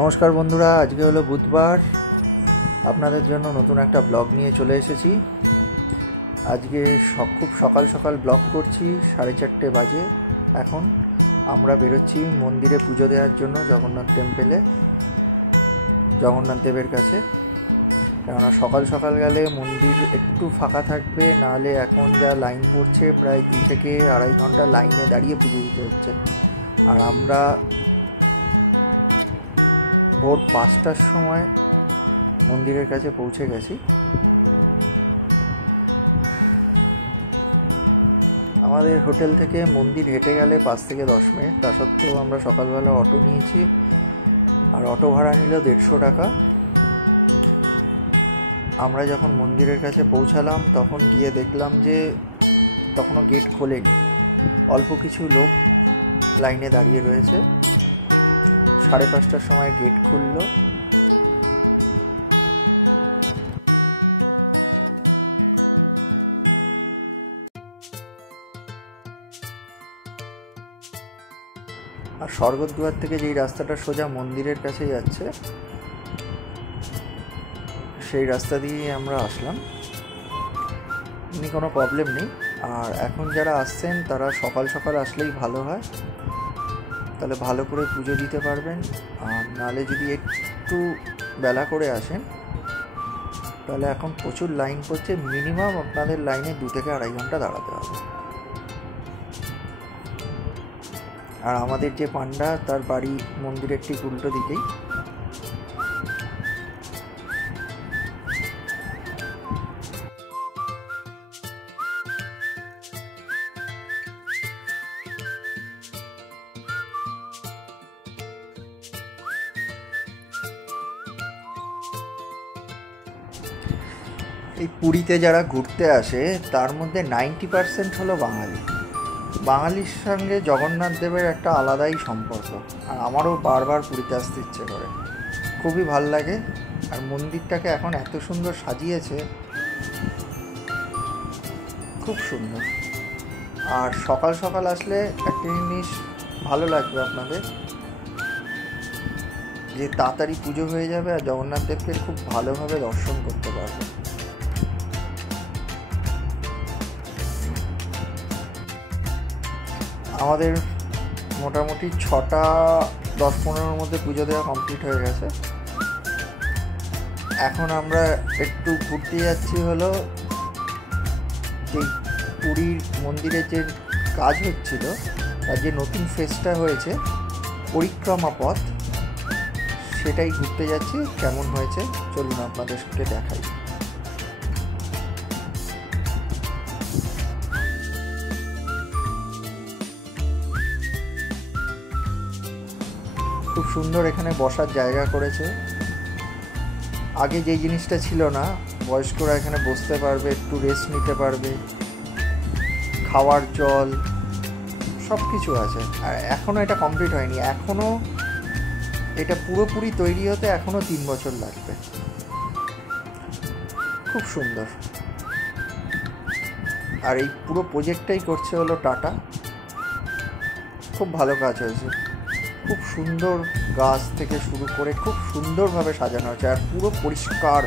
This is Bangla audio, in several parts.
নমস্কার বন্ধুরা, আজকে হলো বুধবার। আপনাদের জন্য নতুন একটা ব্লগ নিয়ে চলে এসেছি। আজকে খুব সকাল সকাল ব্লগ করছি, 4:30 বাজে। এখন আমরা বেরোচ্ছি মন্দিরে পুজো দেওয়ার জন্য, জগন্নাথ টেম্পেলে, জগন্নাথ দেবের কাছে। কেননা সকাল সকাল গেলে মন্দির একটু ফাঁকা থাকবে, নাহলে এখন যা লাইন পড়ছে প্রায় 2 থেকে 2.5 ঘন্টা লাইনে দাঁড়িয়ে পুজো দিতে হচ্ছে। আর আমরা ভোর 5টার সময় মন্দিরের কাছে পৌঁছে গেছি। আমাদের হোটেল থেকে মন্দির হেঁটে গেলে 5 থেকে 10 মিনিট। তা সত্ত্বেও আমরা সকালবেলা অটো নিয়েছি, আর অটো ভাড়া নিল 150 টাকা। আমরা যখন মন্দিরের কাছে পৌঁছালাম তখন গিয়ে দেখলাম যে তখনও গেট খোলেনি, অল্প কিছু লোক লাইনে দাঁড়িয়ে রয়েছে। 5:30টার সময় গেট খুলল। আর স্বর্গদ্বার থেকে যেই রাস্তাটা সোজা মন্দিরের কাছে যাচ্ছে, সেই রাস্তা দিয়ে আমরা আসলাম। কোনো প্রবলেম নেই। আর এখন যারা আসছেন তারা সকাল সকাল আসলেই ভালো হয়, তাহলে ভালো করে পুজো দিতে পারবেন। আর নাহলে যদি একটু বেলা করে আসেন তাহলে এখন প্রচুর লাইন পড়ছে। মিনিমাম আপনাদের লাইনে 2 থেকে 2.5 ঘন্টা দাঁড়াতে হবে। আর আমাদের যে পান্ডা, তার বাড়ি মন্দিরের ঠিক উল্টো দিকেই। এই পুরীতে যারা ঘুরতে আসে তার মধ্যে 90% হলো বাঙালি। বাঙালির সঙ্গে জগন্নাথ দেবের একটা আলাদাই সম্পর্ক। আর আমারও বারবার পুরীতে আসতে ইচ্ছে করে, খুবই ভাল লাগে। আর মন্দিরটাকে এখন এত সুন্দর সাজিয়েছে, খুব সুন্দর। আর সকাল সকাল আসলে একটা জিনিস ভালো লাগবে আপনাদের, যে তাড়াতাড়ি পুজো হয়ে যাবে আর জগন্নাথ দেবকে খুব ভালোভাবে দর্শন করতে পারবে। আমাদের মোটামুটি 6টা 10-15-র মধ্যে পুজো দেওয়া কমপ্লিট হয়ে গেছে। এখন আমরা একটু ঘুরতে যাচ্ছি, হলো যে পুরীর মন্দিরের যে কাজ হচ্ছিল, তার যে নতুন ফেসটা হয়েছে পরিক্রমা পথ, সেটাই ঘুরতে যাচ্ছি। কেমন হয়েছে চলুন আপনাদেরকে দেখাই। খুব সুন্দর এখানে বসার জায়গা করেছে। আগে যেই জিনিসটা ছিল না, বয়স্করা এখানে বসতে পারবে, একটু রেস্ট নিতে পারবে, খাওয়ার জল সব কিছু আছে। আর এখনও এটা কমপ্লিট হয়নি, এখনও এটা পুরোপুরি তৈরি হতে এখনও 3 বছর লাগবে। খুব সুন্দর। আর এই পুরো প্রজেক্টটাই করছে হলো টাটা। খুব ভালো কাজ হয়েছে, খুব সুন্দর। গাছ থেকে শুরু করে খুব সুন্দরভাবে সাজানো হয়েছে, আর পুরো পরিষ্কার।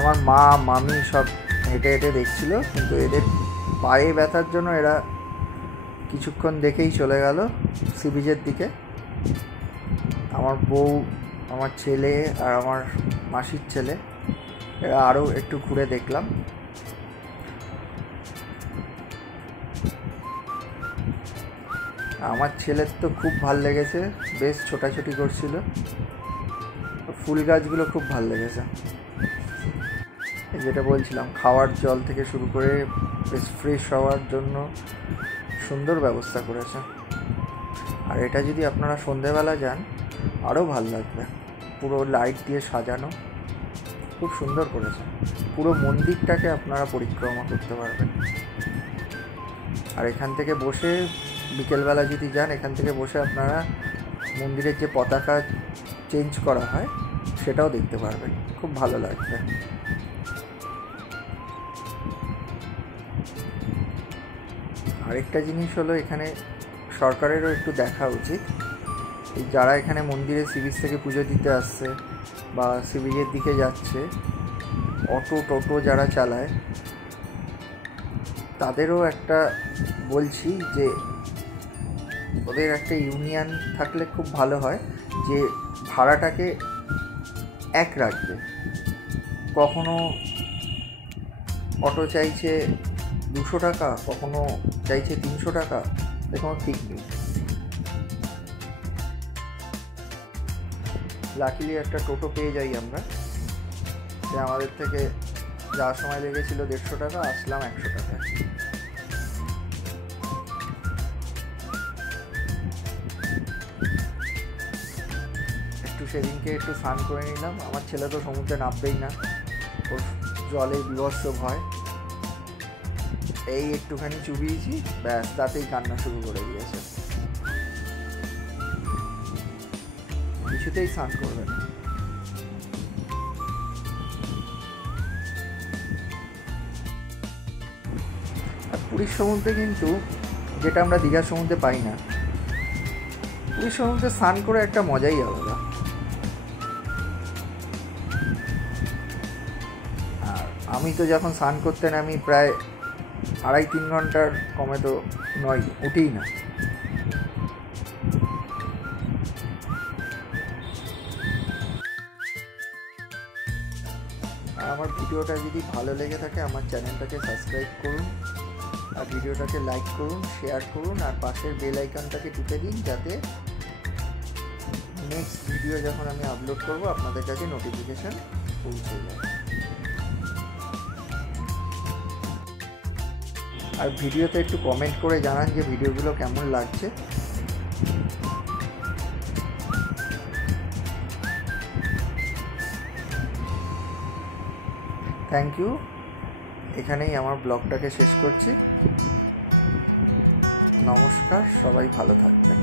আমার মা মামি সব হেঁটে হেঁটে দেখছিল, কিন্তু এদের পায়ে ব্যথার জন্য এরা কিছুক্ষণ দেখেই চলে গেল সি বিচের দিকে। আমার বউ, আমার ছেলে আর আমার মাসির ছেলে, এরা আরও একটু ঘুরে দেখলাম। আমার ছেলের তো খুব ভাল লেগেছে, বেশ ছোটাছুটি করছিল। ফুল গাছগুলো খুব ভাল লেগেছে। যেটা বলছিলাম, খাওয়ার জল থেকে শুরু করে বেশ ফ্রেশ হওয়ার জন্য সুন্দর ব্যবস্থা করেছে। আর এটা যদি আপনারা সন্ধেবেলা যান আরও ভাল লাগবে, পুরো লাইট দিয়ে সাজানো, খুব সুন্দর করেছে। পুরো মন্দিরটাকে আপনারা পরিক্রমা করতে পারবেন। আর এখান থেকে বসে বিকেলবেলা যদি যান, এখান থেকে বসে আপনারা মন্দিরের যে পতাকা চেঞ্জ করা হয় সেটাও দেখতে পারবেন, খুব ভালো লাগবে। আরেকটা জিনিস হলো, এখানে সরকারেরও একটু দেখা উচিত, এই যারা এখানে মন্দিরে সি বিচ থেকে পুজো দিতে আসছে বা সি বিচের দিকে যাচ্ছে, অটো টোটো যারা চালায় তাদেরও একটা বলছি যে ওদের একটা ইউনিয়ন থাকলে খুব ভালো হয়, যে ভাড়াটাকে এক রাখবে। কখনো অটো চাইছে 200 টাকা, কখনো চাইছে 300 টাকা, কোনো ঠিক নেই। লাকিলি একটা টোটো পেয়ে যাই আমরা, যে আমাদের থেকে যাওয়ার সময় লেগেছিল 150 টাকা, আসলাম 100 টাকায়। একটু সেদিনকে একটু স্নান করে নিলাম। আমার ছেলে তো সমুদ্রে নামবেই না, ওর জলে বিভৎস ভয়। এই একটুখানি চুবিয়েছি, ব্যাস তাতেই কান্না শুরু করে দিয়েছে, কিছুতেই স্নান করবে না। আর পুরীর সমুদ্রে কিন্তু, যেটা আমরা দীঘার সমুদ্রে পাই না, পুরীর সমুদ্রে স্নান করে একটা মজাই আলাদা। আর আমি তো যখন স্নান করতে নামি প্রায় 2.5-3 ঘন্টার কমে তো নয়, উঠেই না। আর আমার ভিডিওটা যদি ভালো লেগে থাকে, আমার চ্যানেলটাকে সাবস্ক্রাইব করুন, আর ভিডিওটাকে লাইক করুন, শেয়ার করুন, আর পাশের বেল আইকনটাকে টিপে দিন, যাতে নেক্সট ভিডিও যখন আমি আপলোড করব আপনাদের কাছে নোটিফিকেশান পৌঁছে যায়। আর ভিডিওতে একটু কমেন্ট করে জানান যে ভিডিওগুলো কেমন লাগছে। Thank you. এখানেই আমার ব্লগটাকে শেষ করছি। নমস্কার, সবাই ভালো থাকবেন।